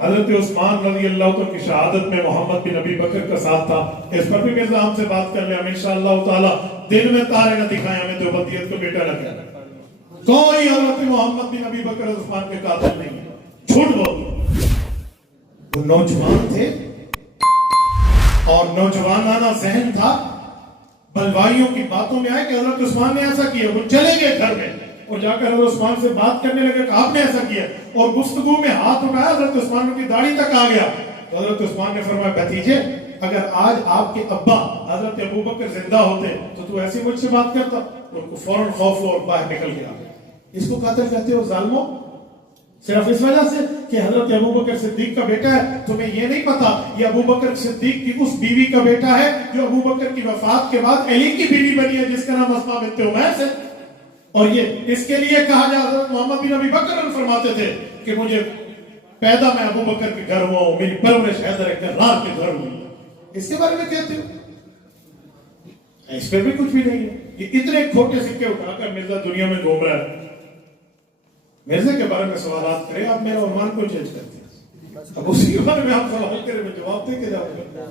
حضرت عثمان رضی اللہ عنہ کی شہادت میں محمد بن ابی بکر کا ساتھ تھا. اس پر بھی مرزا ہم سے بات کر لیں, ہم انشاءاللہ تعالی دن میں تارے نہ دکھائیں ہمیں دیوبندیت کا بیٹا لگا. کوئی حضرت محمد بن ابی بکر عثمان کے قاتل نہیں ہے, جھوٹ بول. وہ نوجوان تھے اور نوجوانانہ ذہن تھا, بلوائیوں کی باتوں میں آئے کہ حضرت عثمان نے ایسا کیا. وہ چلے گئے گھر میں اور جا کر حضرت عثمان سے بات کرنے لگے کہ آپ نے ایسا کیا, اور گفتگو میں ہاتھ اٹھایا, حضرت عثمان کی داڑھی تک آ گیا. تو حضرت عثمان نے فرمایا, بھتیجے اگر آج آپ کے ابا حضرت ابوبکر زندہ ہوتے تو ایسی مجھ سے بات کرتا. ان کو فوراً خوف اور باہر نکل گیا. اس کو قاتل کہتے ہو ظالموں, صرف اس وجہ سے کہ حضرت ابوبکر صدیق کا بیٹا ہے. تمہیں یہ نہیں پتا یہ ابوبکر صدیق کی اس بیوی کا بیٹا ہے جو ابوبکر کی وفات کے بعد علی کی بیوی بنی ہے, جس کا نام اسماء بنت عمیس ہے. اور یہ اس کے لیے کہا جا, حضرت محمد بن ابی بکر فرماتے تھے کہ مجھے پیدا میں ابو بکر کے گھر ہوا ہوں, میری پرورش حیدر کرار کے گھر ہوئی. اس کے بارے میں کہتے ہو, اس پہ بھی کچھ بھی نہیں ہے. یہ اتنے کھوٹے سکے اٹھا کر مرزا دنیا میں گھوم رہا ہے. مرزا کے بارے میں سوالات کرے, آپ میرا عنوان کو چینج کرتے ہیں, اب اسی کے بارے میں آپ سوال کرے, میں جواب دے کے جاؤں گا.